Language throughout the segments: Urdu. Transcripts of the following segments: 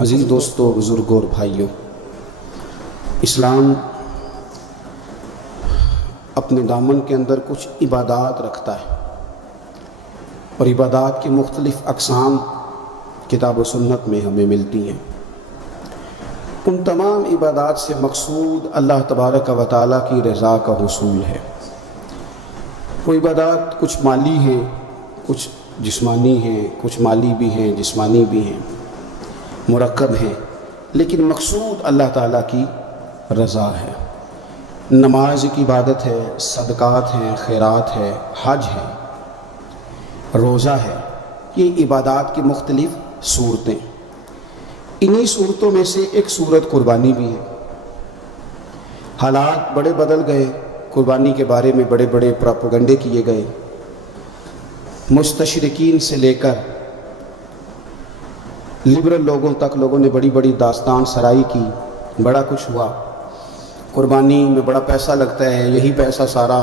عزیز دوستو، بزرگوں اور بھائیوں، اسلام اپنے دامن کے اندر کچھ عبادات رکھتا ہے، اور عبادات کی مختلف اقسام کتاب و سنت میں ہمیں ملتی ہیں۔ ان تمام عبادات سے مقصود اللہ تبارک و تعالیٰ کی رضا کا حصول ہے۔ وہ عبادات کچھ مالی ہیں، کچھ جسمانی ہیں، کچھ مالی بھی ہیں، جسمانی بھی ہیں، مرکب ہیں، لیکن مقصود اللہ تعالیٰ کی رضا ہے۔ نماز کی عبادت ہے، صدقات ہیں، خیرات ہے، حج ہے، روزہ ہے، یہ عبادات کی مختلف صورتیں۔ انہی صورتوں میں سے ایک صورت قربانی بھی ہے۔ حالات بڑے بدل گئے، قربانی کے بارے میں بڑے بڑے پراپیگنڈے کیے گئے، مستشرقین سے لے کر لبرل لوگوں تک لوگوں نے بڑی بڑی داستان سرائی کی، بڑا کچھ ہوا۔ قربانی میں بڑا پیسہ لگتا ہے، یہی پیسہ سارا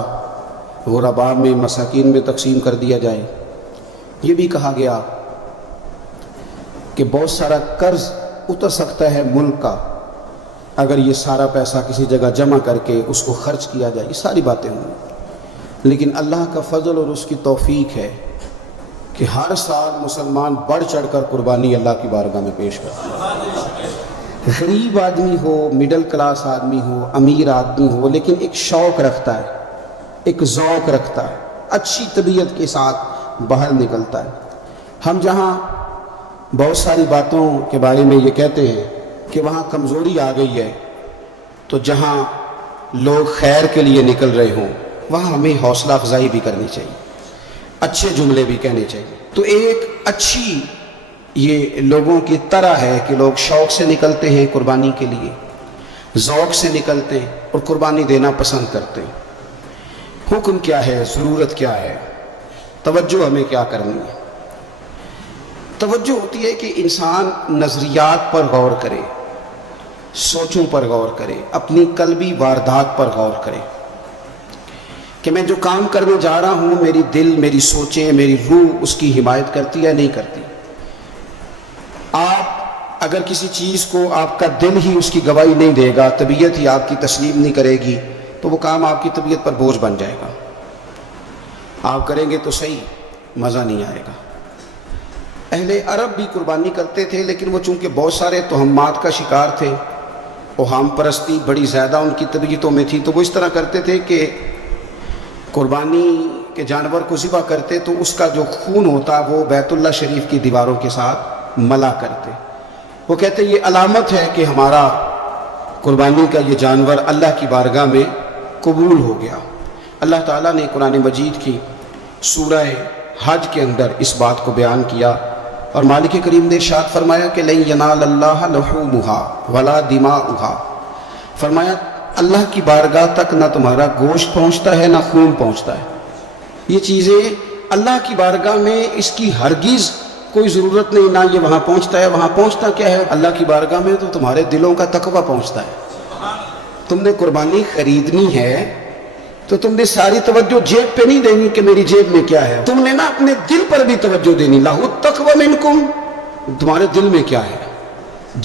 غرباء میں، مساکین میں تقسیم کر دیا جائے۔ یہ بھی کہا گیا کہ بہت سارا قرض اتر سکتا ہے ملک کا اگر یہ سارا پیسہ کسی جگہ جمع کر کے اس کو خرچ کیا جائے۔ یہ ساری باتیں ہوں، لیکن اللہ کا فضل اور اس کی توفیق ہے کہ ہر سال مسلمان بڑھ چڑھ کر قربانی اللہ کی بارگاہ میں پیش کرتا ہے۔ غریب آدمی ہو، مڈل کلاس آدمی ہو، امیر آدمی ہو، لیکن ایک شوق رکھتا ہے، ایک ذوق رکھتا ہے، اچھی طبیعت کے ساتھ باہر نکلتا ہے۔ ہم جہاں بہت ساری باتوں کے بارے میں یہ کہتے ہیں کہ وہاں کمزوری آ گئی ہے، تو جہاں لوگ خیر کے لیے نکل رہے ہوں وہاں ہمیں حوصلہ افزائی بھی کرنی چاہیے، اچھے جملے بھی کہنے چاہیے۔ تو ایک اچھی یہ لوگوں کی طرح ہے کہ لوگ شوق سے نکلتے ہیں قربانی کے لیے، ذوق سے نکلتے ہیں اور قربانی دینا پسند کرتے ہیں۔ حکم کیا ہے، ضرورت کیا ہے، توجہ ہمیں کیا کرنی ہے؟ توجہ ہوتی ہے کہ انسان نظریات پر غور کرے، سوچوں پر غور کرے، اپنی قلبی واردات پر غور کرے کہ میں جو کام کرنے جا رہا ہوں میری دل، میری سوچیں، میری روح اس کی حمایت کرتی ہے نہیں کرتی۔ آپ اگر کسی چیز کو آپ کا دل ہی اس کی گواہی نہیں دے گا، طبیعت ہی آپ کی تسلیم نہیں کرے گی، تو وہ کام آپ کی طبیعت پر بوجھ بن جائے گا۔ آپ کریں گے تو صحیح، مزہ نہیں آئے گا۔ اہل عرب بھی قربانی کرتے تھے، لیکن وہ چونکہ بہت سارے توہمات کا شکار تھے، اوہام پرستی بڑی زیادہ ان کی طبیعتوں میں تھی، تو وہ اس طرح کرتے تھے کہ قربانی کے جانور کو ذبح کرتے تو اس کا جو خون ہوتا وہ بیت اللہ شریف کی دیواروں کے ساتھ ملا کرتے۔ وہ کہتے یہ علامت ہے کہ ہمارا قربانی کا یہ جانور اللہ کی بارگاہ میں قبول ہو گیا۔ اللہ تعالیٰ نے قرآن مجید کی سورہ حج کے اندر اس بات کو بیان کیا، اور مالک کریم نے ارشاد فرمایا کہ لن ینال اللہ لحومها ولا دماؤها، فرمایا اللہ کی بارگاہ تک نہ تمہارا گوشت پہنچتا ہے نہ خون پہنچتا ہے۔ یہ چیزیں اللہ کی بارگاہ میں اس کی ہرگز کوئی ضرورت نہیں، نہ یہ وہاں پہنچتا ہے۔ وہاں پہنچتا کیا ہے؟ اللہ کی بارگاہ میں تو تمہارے دلوں کا تقویٰ پہنچتا ہے۔ تم نے قربانی خریدنی ہے تو تم نے ساری توجہ جیب پہ نہیں دینی کہ میری جیب میں کیا ہے، تم نے نا اپنے دل پر بھی توجہ دینی۔ لہو التقویٰ منکم، تمہارے دل میں کیا ہے۔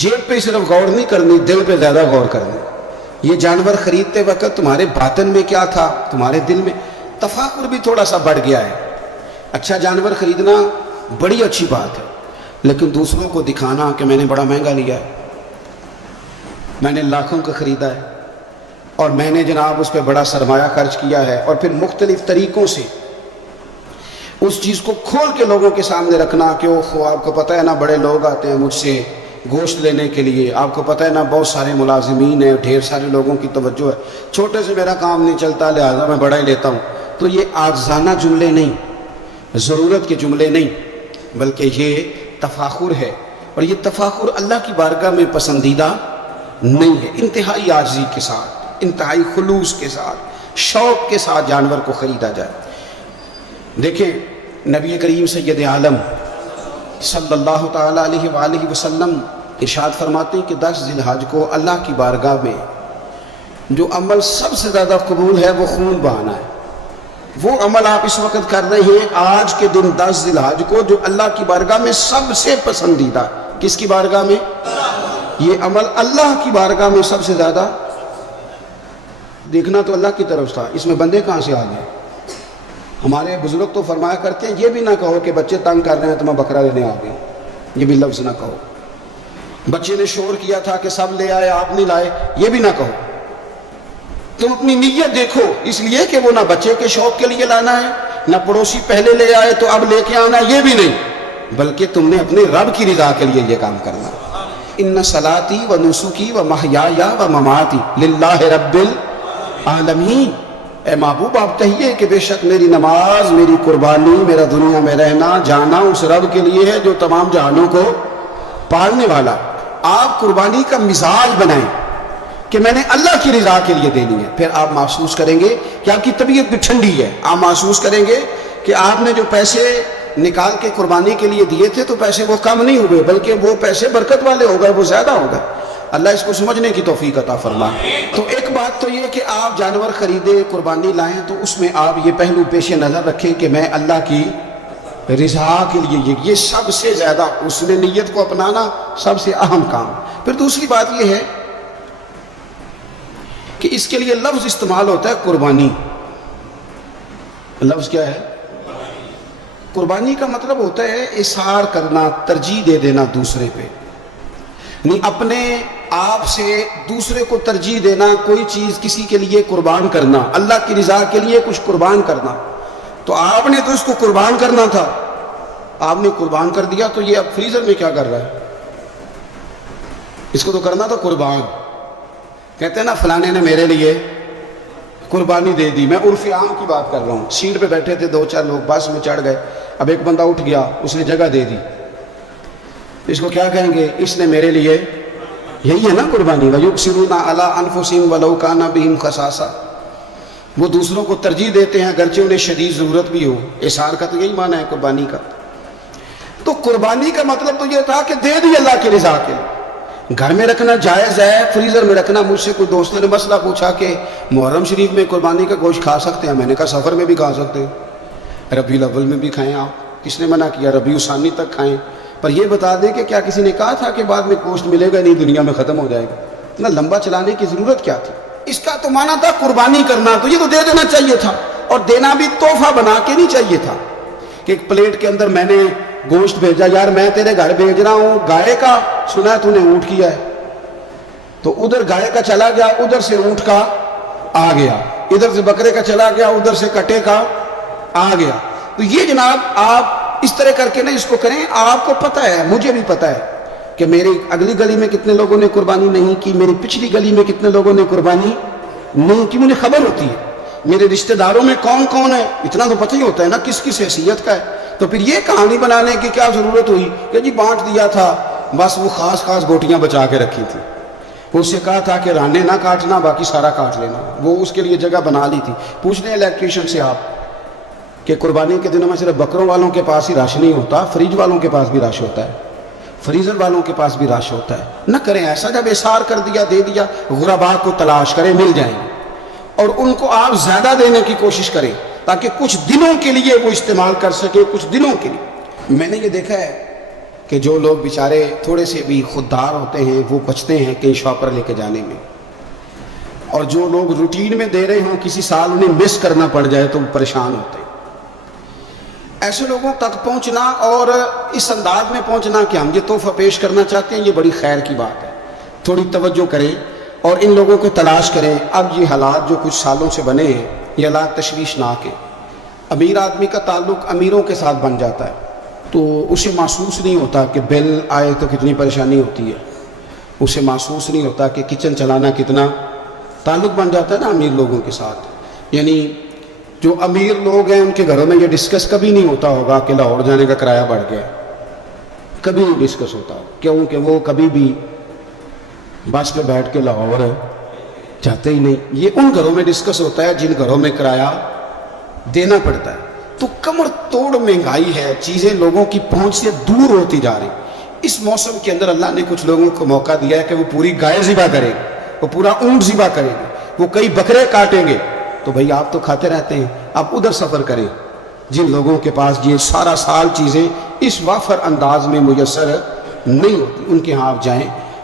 جیب پہ صرف غور نہیں کرنی، دل پہ زیادہ غور کرنی۔ یہ جانور خریدتے وقت تمہارے باطن میں کیا تھا، تمہارے دل میں۔ تفاخر بھی تھوڑا سا بڑھ گیا ہے۔ اچھا جانور خریدنا بڑی اچھی بات ہے، لیکن دوسروں کو دکھانا کہ میں نے بڑا مہنگا لیا ہے، میں نے لاکھوں کا خریدا ہے، اور میں نے جناب اس پہ بڑا سرمایہ خرچ کیا ہے، اور پھر مختلف طریقوں سے اس چیز کو کھول کے لوگوں کے سامنے رکھنا کہ اوہ آپ کو پتہ ہے نا بڑے لوگ آتے ہیں مجھ سے گوشت لینے کے لیے، آپ کو پتہ ہے نا بہت سارے ملازمین ہیں، ڈھیر سارے لوگوں کی توجہ ہے، چھوٹے سے میرا کام نہیں چلتا لہذا میں بڑا ہی لیتا ہوں۔ تو یہ عاجزانہ جملے نہیں، ضرورت کے جملے نہیں، بلکہ یہ تفاخر ہے، اور یہ تفاخر اللہ کی بارگاہ میں پسندیدہ نہیں ہے۔ انتہائی عاجزی کے ساتھ، انتہائی خلوص کے ساتھ، شوق کے ساتھ جانور کو خریدا جائے۔ دیکھیں نبی کریم سید عالم صلی اللہ تعالیٰ علیہ وآلہ وسلم ارشاد فرماتے ہیں کہ 10 ذی الحج کو اللہ کی بارگاہ میں جو عمل سب سے زیادہ قبول ہے وہ خون بہانا ہے۔ وہ عمل آپ اس وقت کر رہے ہیں آج کے دن 10 ذی الحج کو، جو اللہ کی بارگاہ میں سب سے پسندیدہ۔ کس کی بارگاہ میں؟ یہ عمل اللہ کی بارگاہ میں سب سے زیادہ دیکھنا تو اللہ کی طرف تھا، اس میں بندے کہاں سے آ گئے؟ ہمارے بزرگ تو فرمایا کرتے ہیں یہ بھی نہ کہو کہ بچے تنگ کر رہے ہیں تو میں بکرا لینے آ گیا، یہ بھی لفظ نہ کہو۔ بچے نے شور کیا تھا کہ سب لے آئے آپ نہیں لائے، یہ بھی نہ کہو۔ تم اپنی نیت دیکھو، اس لیے کہ وہ نہ بچے کے شوق کے لیے لانا ہے، نہ پڑوسی پہلے لے آئے تو اب لے کے آنا ہے، یہ بھی نہیں، بلکہ تم نے اپنے رب کی رضا کے لیے یہ کام کرنا ہے۔ ان صلاتی و نسکی و محیایا و مماتی للہ رب العالمین، اے محبوب آپ کہیے کہ بے شک میری نماز، میری قربانی، میرا دنیا میں رہنا جانا اس رب کے لیے ہے جو تمام جہانوں کو پالنے والا۔ آپ قربانی کا مزاج بنائیں کہ میں نے اللہ کی رضا کے لیے دینی ہے، پھر آپ محسوس کریں گے کہ آپ کی طبیعت بھی ٹھنڈی ہے، آپ محسوس کریں گے کہ آپ نے جو پیسے نکال کے قربانی کے لیے دیے تھے تو پیسے وہ کم نہیں ہوئے بلکہ وہ پیسے برکت والے ہو گئے، وہ زیادہ ہو گئے۔ اللہ اس کو سمجھنے کی توفیق عطا فرمائے۔ تو ایک بات تو یہ کہ آپ جانور خریدے قربانی لائیں تو اس میں آپ یہ پہلو پیش نظر رکھیں کہ میں اللہ کی رضا کے لیے، یہ سب سے زیادہ اس نے نیت کو اپنانا سب سے اہم کام۔ پھر دوسری بات یہ ہے کہ اس کے لیے لفظ استعمال ہوتا ہے قربانی۔ لفظ کیا ہے؟ قربانی کا مطلب ہوتا ہے اظہار کرنا، ترجیح دے دینا دوسرے پہ، نہیں اپنے آپ سے دوسرے کو ترجیح دینا، کوئی چیز کسی کے لیے قربان کرنا، اللہ کی رضا کے لیے کچھ قربان کرنا۔ تو آپ نے تو اس کو قربان کرنا تھا، آپ نے قربان کر دیا تو یہ اب فریزر میں کیا کر رہا ہے؟ اس کو تو کرنا تھا قربان۔ کہتے ہیں نا فلانے نے میرے لیے قربانی دے دی، میں عرف عام کی بات کر رہا ہوں، سیٹ پہ بیٹھے تھے دو چار لوگ، بس میں چڑھ گئے، اب ایک بندہ اٹھ گیا، اس نے جگہ دے دی، اس کو کیا کہیں گے؟ اس نے میرے لیے، یہی ہے نا قربانی۔ وَيُؤْثِرُونَ عَلَىٰ أَنفُسِهِمْ وَلَوْ كَانَ بِهِمْ خَصَاصَةٌ، وہ دوسروں کو ترجیح دیتے ہیں اگرچہ انہیں شدید ضرورت بھی ہو۔ اظہار کا تو یہی معنی ہے قربانی کا۔ تو قربانی کا مطلب تو یہ تھا کہ دے دی اللہ کی رضا کے لیے۔ گھر میں رکھنا جائز ہے، فریزر میں رکھنا، مجھ سے کوئی دوست نے مسئلہ پوچھا کہ محرم شریف میں قربانی کا گوشت کھا سکتے ہیں؟ میں نے کہا سفر میں بھی کھا سکتے ہیں، ربیع الاول میں بھی کھائیں آپ، کس نے منع کیا؟ ربیع الثانی تک کھائیں، پر یہ بتا دیں کہ کیا کسی نے کہا تھا کہ بعد میں گوشت ملے گا نہیں، دنیا میں ختم ہو جائے گا؟ اتنا لمبا چلانے کی ضرورت کیا تھی؟ اس کا تو معنی تھا قربانی کرنا، تو یہ تو دے دینا چاہیے تھا، اور دینا بھی تحفہ بنا کے نہیں چاہیے تھا کہ ایک پلیٹ کے اندر میں نے گوشت بھیجا، یار میں تیرے گھر بھیج رہا ہوں، گائے کا سنا ہے تو نے اونٹ کیا ہے، تو ادھر گائے کا چلا گیا، ادھر سے اونٹ کا آ گیا، ادھر سے بکرے کا چلا گیا، ادھر سے کٹے کا آ گیا۔ تو یہ جناب آپ اس طرح کر کے نہ اس کو کریں۔ آپ کو پتہ ہے، مجھے بھی پتہ ہے کہ میری اگلی گلی میں کتنے لوگوں نے قربانی نہیں کی، میری پچھلی گلی میں کتنے لوگوں نے قربانی نہیں کی، مجھے خبر ہوتی ہے۔ میرے رشتہ داروں میں کون کون ہے اتنا تو پتہ ہی ہوتا ہے نا کس کس حیثیت کا ہے۔ تو پھر یہ کہانی بنانے کی کیا ضرورت ہوئی کہ جی بانٹ دیا تھا، بس وہ خاص خاص گوٹیاں بچا کے رکھی تھی، اس سے کہا تھا کہ رانے نہ کاٹنا، باقی سارا کاٹ لینا، وہ اس کے لیے جگہ بنا لی تھی۔ پوچھ لیں الیکٹریشین سے آپ کہ قربانی کے دنوں میں صرف بکروں والوں کے پاس ہی رش نہیں ہوتا، فریج والوں کے پاس بھی رش ہوتا ہے، فریزر والوں کے پاس بھی رش ہوتا ہے۔ نہ کریں ایسا، جب احسار کر دیا دے دیا، غربا کو تلاش کریں، مل جائیں گے، اور ان کو آپ زیادہ دینے کی کوشش کریں تاکہ کچھ دنوں کے لیے وہ استعمال کر سکے، کچھ دنوں کے لیے۔ میں نے یہ دیکھا ہے کہ جو لوگ بیچارے تھوڑے سے بھی خوددار ہوتے ہیں وہ بچتے ہیں کہیں شاپر لے کے جانے میں، اور جو لوگ روٹین میں دے رہے ہوں کسی سال انہیں مس کرنا پڑ جائے تو وہ پریشان ہوتے ہیں۔ ایسے لوگوں تک پہنچنا اور اس انداز میں پہنچنا کہ ہم یہ تحفہ پیش کرنا چاہتے ہیں، یہ بڑی خیر کی بات ہے۔ تھوڑی توجہ کریں اور ان لوگوں کو تلاش کریں۔ اب یہ حالات جو کچھ سالوں سے بنے ہیں یہ حالات تشویشناک ہیں۔ امیر آدمی کا تعلق امیروں کے ساتھ بن جاتا ہے تو اسے محسوس نہیں ہوتا کہ بل آئے تو کتنی پریشانی ہوتی ہے، اسے محسوس نہیں ہوتا کہ کچن چلانا کتنا، تعلق بن جاتا ہے نا امیر لوگوں کے ساتھ۔ یعنی جو امیر لوگ ہیں ان کے گھروں میں یہ ڈسکس کبھی نہیں ہوتا ہوگا کہ لاہور جانے کا کرایہ بڑھ گیا، کبھی نہیں ڈسکس ہوتا، کیونکہ وہ کبھی بھی بس پہ بیٹھ کے لاہور جاتے ہی نہیں۔ یہ ان گھروں میں ڈسکس ہوتا ہے جن گھروں میں کرایہ دینا پڑتا ہے۔ تو کمر توڑ مہنگائی ہے، چیزیں لوگوں کی پہنچ سے دور ہوتی جا رہی۔ اس موسم کے اندر اللہ نے کچھ لوگوں کو موقع دیا ہے کہ وہ پوری گائے ذبح کرے گے، وہ پورا اونٹ ذبح کریں گے، وہ کئی بکرے کاٹیں گے۔ تو بھئی آپ تو کھاتے رہتے ہیں، آپ ادھر سفر کریں جن لوگوں کے پاس یہ سارا سال چیزیں اس وافر انداز میں میسر نہیں ہوتی، ان کے ہاں آپ جائیں،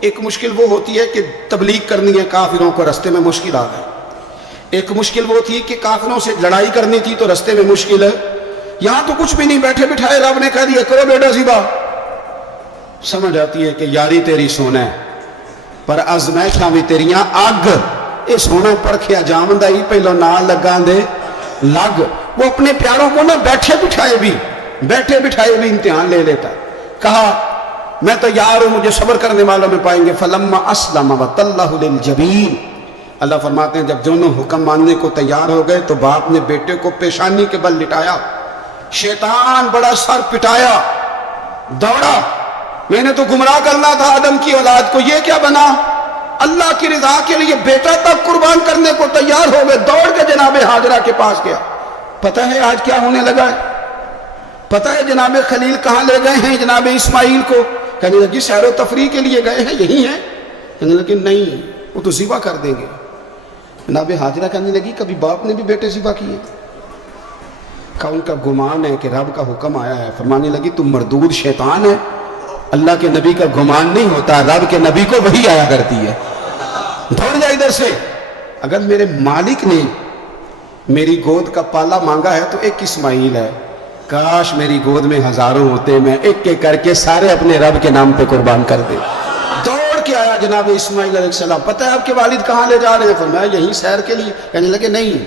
ایک مشکل وہ ہوتی ہے کہ تبلیغ کرنی ہے کافروں کو، رستے میں مشکل آ گئی. ایک مشکل وہ تھی کہ کافروں سے لڑائی کرنی تھی تو رستے میں مشکل ہے. یہاں تو کچھ بھی نہیں، بیٹھے بٹھائے رب نے کہہ دیا کرو بیٹا ذبح. سمجھ آتی ہے کہ یاری تیری سونا ہے پر ازمائشاں بھی تیریاں اگ. یہ سونا پرکھیا جامدہ ہی پہلو نہ لگاں دے لگ. وہ اپنے پیاروں کو نہ بیٹھے بٹھائے بھی امتحان لے لیتا. کہا میں تیار ہوں، مجھے صبر کرنے والوں میں پائیں گے. فلما اسلم وتلہ للجبین. اللہ فرماتے ہیں جب دونوں حکم ماننے کو تیار ہو گئے تو باپ نے بیٹے کو پیشانی کے بل لٹایا. شیطان بڑا سر پٹایا، دوڑا. میں نے تو گمراہ کرنا تھا آدم کی اولاد کو، یہ کیا بنا؟ اللہ کی رضا کے لیے بیٹا تک قربان کرنے کو تیار ہو گئے. دوڑ کے جناب ہاجرہ کے پاس گیا. پتہ ہے آج کیا ہونے لگا ہے؟ پتہ ہے جناب خلیل کہاں لے گئے ہیں جناب اسماعیل کو؟ کہنے لگی سیر و تفریح کے لیے گئے ہیں، یہی ہیں. کہنے لگی نہیں، وہ تو ذبح کر دیں گے. جناب ہاجرہ کہنے لگی کبھی باپ نے بھی بیٹے ذبح کیے؟ کہا ان کا گمان ہے کہ رب کا حکم آیا ہے. فرمانے لگی تم مردود شیطان ہے. اللہ کے نبی کا گمان نہیں ہوتا، رب کے نبی کو وحی آیا کرتی ہے. دوڑ جا ادھر سے. اگر میرے مالک نے میری گود کا پالا مانگا ہے تو ایک اسماعیل ہے. کاش میری گود میں ہزاروں ہوتے، میں ایک ایک کر کے سارے اپنے رب کے نام پہ قربان کر دے. دوڑ کے آیا جناب اسماعیل علیہ السلام. پتہ ہے آپ کے والد کہاں لے جا رہے ہیں؟ فرمایا یہیں سیر کے لیے. کہنے لگے نہیں،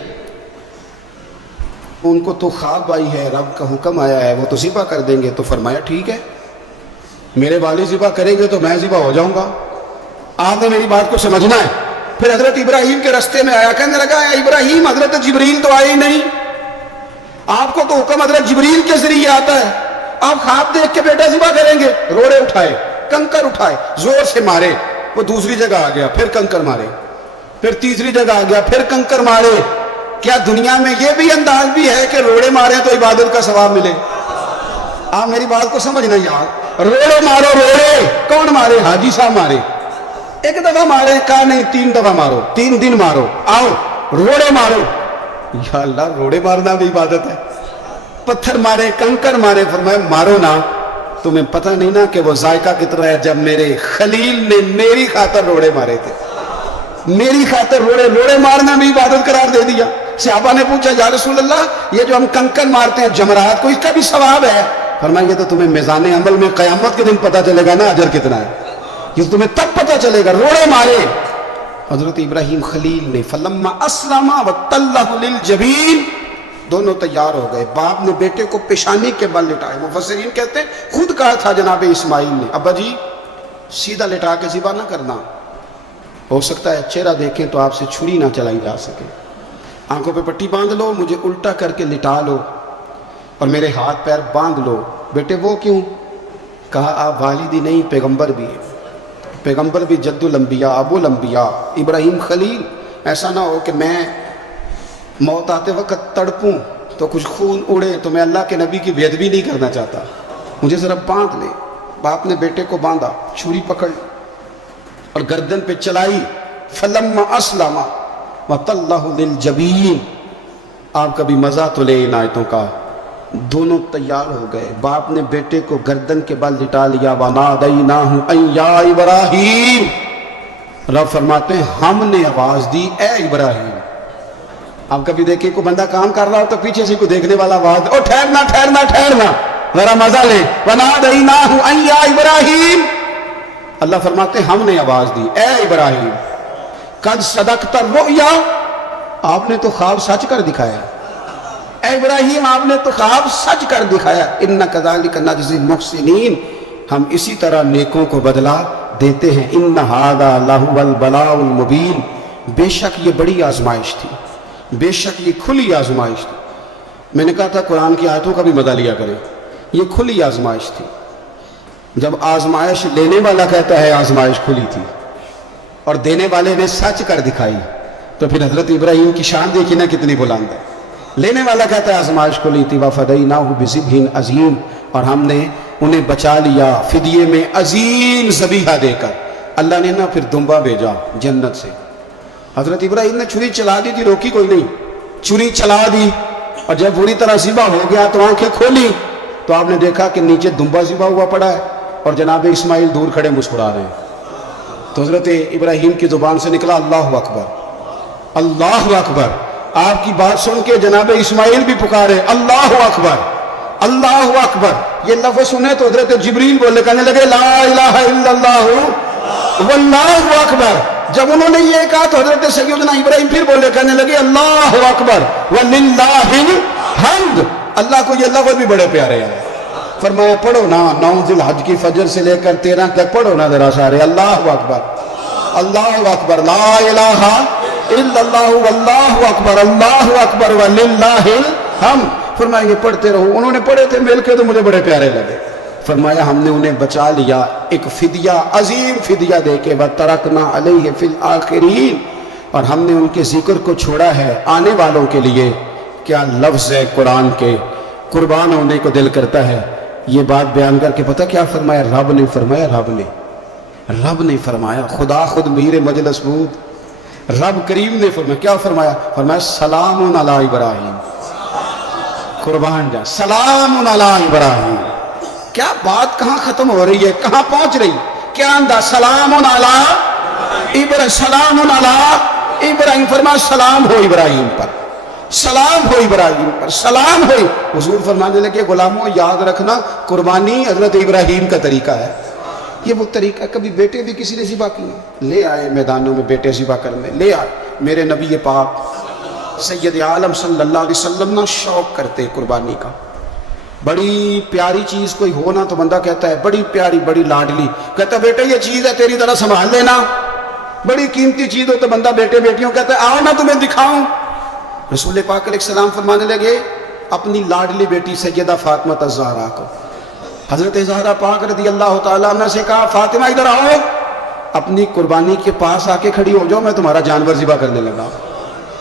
ان کو تو خواب آئی ہے، رب کا حکم آیا ہے، وہ تو ذبح کر دیں گے. تو فرمایا ٹھیک ہے، میرے والد ذبح کریں گے تو میں ذبح ہو جاؤں گا. آپ نے میری بات کو سمجھنا ہے. پھر حضرت ابراہیم کے رستے میں آیا. کہنے لگا ابراہیم حضرت جبریل تو آئے ہی نہیں، آپ کو تو حکم حضرت جبریل کے ذریعے آتا ہے. آپ خواب دیکھ کے بیٹا ذبح کریں گے. روڑے اٹھائے، کنکر اٹھائے، زور سے مارے. وہ دوسری جگہ آ گیا، پھر کنکر مارے. پھر تیسری جگہ آ گیا، پھر کنکر مارے. کیا دنیا میں یہ بھی انداز بھی ہے کہ روڑے مارے تو عبادت کا ثواب ملے؟ آپ میری بات کو سمجھنا یار. روڑے مارو، روڑے کون مارے؟ حاجی صاحب مارے. ایک دفعہ مارے، کہا نہیں 3 دفعہ مارو، 3 دن مارو. آؤ روڑے مارو. یا اللہ، روڑے مارنا بھی عبادت ہے؟ پتھر مارے، کنکر مارے. فرمایا مارو نا، تمہیں پتہ نہیں نا کہ وہ ذائقہ کتنا ہے جب میرے خلیل نے میری خاطر روڑے مارے تھے. میری خاطر روڑے مارنا بھی عبادت قرار دے دیا. صحابہ نے پوچھا یا رسول اللہ یہ جو ہم کنکر مارتے ہیں جمرات کو، اس کا بھی ثواب ہے؟ فرمایا یہ تو تمہیں میزان عمل میں قیامت کے دن پتہ چلے گا نا اجر کتنا ہے، یہ تمہیں تب پتہ چلے گا. روڑے مارے حضرت ابراہیم خلیل نے. فلما اسلم وتلہ للجبین. دونوں تیار ہو گئے. باپ نے بیٹے کو پیشانی کے بل لٹائے. مفسرین کہتے ہیں خود کہا تھا جناب اسماعیل نے ابا جی سیدھا لٹا کے ذبح نہ کرنا، ہو سکتا ہے چہرہ دیکھیں تو آپ سے چھری نہ چلائی جا سکے. آنکھوں پہ پٹی باندھ لو، مجھے الٹا کر کے لٹا لو اور میرے ہاتھ پیر باندھ لو. بیٹے وہ کیوں؟ کہا آپ والد ہی نہیں پیغمبر بھی ہیں، پیغمبر بھی جد الانبیاء ابو الانبیاء ابراہیم خلیل. ایسا نہ ہو کہ میں موت آتے وقت تڑپوں تو کچھ خون اڑے تو میں اللہ کے نبی کی بے ادبی نہیں کرنا چاہتا، مجھے ذرا باندھ لے. باپ نے بیٹے کو باندھا، چھری پکڑ اور گردن پہ چلائی. فلما اسلم وتلہ للجبین. آپ کبھی مزہ تو لے ان آیتوں کا. دونوں تیار ہو گئے. باپ نے بیٹے کو گردن کے بل لٹا لیا. وَنَادَيْنَاهُ أَن يَا إِبْرَاهِيمُ. رب فرماتے ہیں ہم نے آواز دی اے ابراہیم. آپ کبھی دیکھیں کوئی بندہ کام کر رہا ہو تو پیچھے سے کوئی دیکھنے والا آواز او ٹھہرنا ذرا مزہ لے. وَنَادَيْنَاهُ أَن يَا إِبْرَاهِيمُ. اللہ فرماتے ہیں ہم نے آواز دی اے ابراہیم. قد صدقت الرؤیا. آپ نے تو خواب سچ کر دکھایا. اے ابراہیم آپ نے تو خواب سچ کر دکھایا. اِنَّ كَذَلِكَ نَجْزِي الْمُحْسِنِينَ. ہم اسی طرح نیکوں کو بدلہ دیتے ہیں. اِنَّ هَذَا لَهُوَ الْبَلَاءُ الْمُبِينُ. بے شک یہ بڑی آزمائش تھی، بے شک یہ کھلی آزمائش تھی. میں نے کہا تھا قرآن کی آیتوں کا بھی مزہ لیا کریں. یہ کھلی آزمائش تھی. جب آزمائش لینے والا کہتا ہے آزمائش کھلی تھی اور دینے والے نے سچ کر دکھائی تو پھر حضرت ابراہیم کی شان دیکھی نا کتنی بلند ہے. لینے والا کہتا ہے آزمائش کھلی تھی. وَفَدَيْنَاهُ بِذِبْحٍ عَظِيمٍ. اور ہم نے انہیں بچا لیا فدیے میں عظیم ذبیحہ دے کر. اللہ نے نا پھر دمبا بھیجا جنت سے. حضرت ابراہیم نے چھری چلا دی تھی، روکی کوئی نہیں، چھری چلا دی. اور جب پوری طرح ذبح ہو گیا تو آنکھیں کھولی تو آپ نے دیکھا کہ نیچے دمبا ذبح ہوا پڑا ہے اور جناب اسماعیل دور کھڑے مسکرا رہے ہیں. تو حضرت ابراہیم کی زبان سے نکلا اللہ اکبر، اللہ اکبر۔ آپ کی بات سن کے جناب اسماعیل بھی پکارے اللہ اکبر، اللہ اکبر۔ یہ لفظ سنے تو حضرت جبریل بولے، کہنے لگے لا الہ الا اللہ واللہ اکبر۔ جب انہوں نے یہ کہا تو حضرت سیدنا ابراہیم پھر بولے، کہنے لگے اللہ اکبر وللہ الحمد۔ اللہ کو یہ لفظ بھی بڑے پیارے ہیں۔ فرمایا پڑھو نا 9 ذی الحج کی فجر سے لے کر 13 تک پڑھو نا ذرا سارے، اللہ اکبر، اللہ اکبر، لا الہ الا اللہ واللہ اکبر، اللہ اکبر وللہ الحمد۔ فرمایا یہ پڑھتے رہو۔ انہوں نے پڑھے تھے مل کے تو مجھے بڑے پیارے لگے۔ فرمایا ہم نے انہیں بچا لیا ایک فدیہ، عظیم فدیہ دے کے، وَتَرَكْنَا عَلَيْهِ فِي الْآخِرِينَ، اور ہم نے ان کے ذکر کو چھوڑا ہے آنے والوں کے لیے۔ کیا لفظ ہے قرآن کے، قربان ہونے کو دل کرتا ہے۔ یہ بات بیان کر کے پتہ کیا فرمایا؟ رب نے فرمایا، رب نے فرمایا، خدا خود میر مجلس بود، رب کریم نے فرمایا، کیا فرمایا؟ فرمایا سلام علی ابراہیم، قربان جا، سلام علی ابراہیم۔ کیا بات کہاں ختم ہو رہی ہے، کہاں پہنچ رہی؟ کیا انداز؟ سلام علی ابراہیم، سلام علی ابراہیم۔ فرمایا سلام ہو ابراہیم پر، سلام ہو ابراہیم پر، سلام ہو۔ حضور فرمانے لگے غلاموں یاد رکھنا قربانی حضرت ابراہیم کا طریقہ ہے۔ یہ وہ طریقہ، کبھی بیٹے بھی کسی نے ذبح کیے، لے آئے میدانوں میں بیٹے ذبح کرنے، لے آئے۔ میرے نبی پاک سید عالم صلی اللہ علیہ وسلم نہ شوق کرتے قربانی کا۔ بڑی پیاری چیز کوئی ہونا تو بندہ کہتا ہے بڑی پیاری، بڑی لاڈلی، کہتا ہے بیٹا یہ چیز ہے تیری طرح سنبھال لینا۔ بڑی قیمتی چیز ہو تو بندہ بیٹے بیٹیوں کہتا ہے آؤ نا تمہیں دکھاؤں۔ رسول پاک علیہ السلام فرمانے لگے اپنی لاڈلی بیٹی سیدہ فاطمہ الزہرا کو، حضرت زہرا پاک رضی اللہ تعالیٰ عنہ سے کہا فاطمہ ادھر آؤ، اپنی قربانی کے پاس آ کے کھڑی ہو جاؤ، میں تمہارا جانور ذبح کرنے لگا۔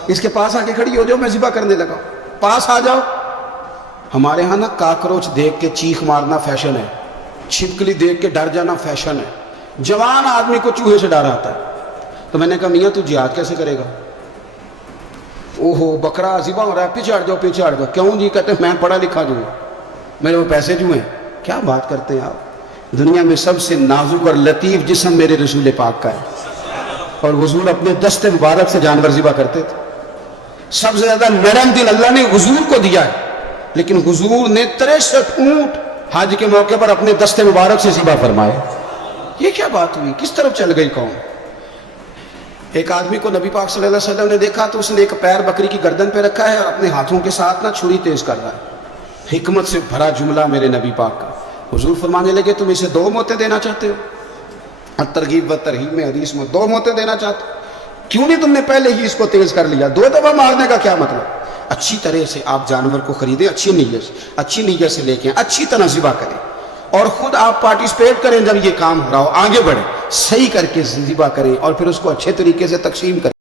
اس کے پاس آ کے کھڑی ہو جاؤ، میں ذبح کرنے لگا، پاس آ جاؤ۔ ہمارے ہاں نا کاکروچ دیکھ کے چیخ مارنا فیشن ہے، چھپکلی دیکھ کے ڈر جانا فیشن ہے۔ جوان آدمی کو چوہے سے ڈر آتا ہے۔ تو میں نے کہا میاں تو جہاد کیسے کرے گا؟ اوہو بکرا ذبح ہو رہا ہے، پیچھے ہٹ جاؤ، پیچھے ہٹ جاؤ۔ کیوں جی؟ کہتے ہیں میں پڑھا لکھا جو ہوں، میرے وہ پیسے جو ہیں۔ کیا بات کرتے ہیں آپ؟ دنیا میں سب سے نازک اور لطیف جسم میرے رسول پاک کا ہے، اور حضور اپنے دست مبارک سے جانور ذبح کرتے تھے۔ سب سے زیادہ نرم دل اللہ نے حضور کو دیا ہے، لیکن حضور نے 63 اونٹ حج کے موقع پر اپنے دست مبارک سے ذبح فرمائے۔ یہ کیا بات ہوئی؟ کس طرف چل گئی قوم؟ ایک آدمی کو نبی پاک صلی اللہ علیہ وسلم نے دیکھا تو اس نے ایک پیر بکری کی گردن پہ رکھا ہے اور اپنے ہاتھوں کے ساتھ نا چھری تیز کر رہا ہے۔ حکمت سے بھرا جملہ میرے نبی پاک کا۔ حضور فرمانے لگے تم اسے 2 موتیں دینا چاہتے ہو؟ الترغیب و ترہیب میں حدیث میں 2 موتیں دینا چاہتے ہو؟ کیوں نہیں تم نے پہلے ہی اس کو تیز کر لیا؟ 2 دفعہ مارنے کا کیا مطلب؟ اچھی طرح سے آپ جانور کو خریدیں، اچھی نیت سے لے کے اچھی طرح ذبح کریں، اور خود آپ پارٹیسپیٹ کریں۔ جب یہ کام ہو رہا ہو آگے بڑھیں، صحیح کر کے ذبح کریں، اور پھر اس کو اچھے طریقے سے تقسیم کریں۔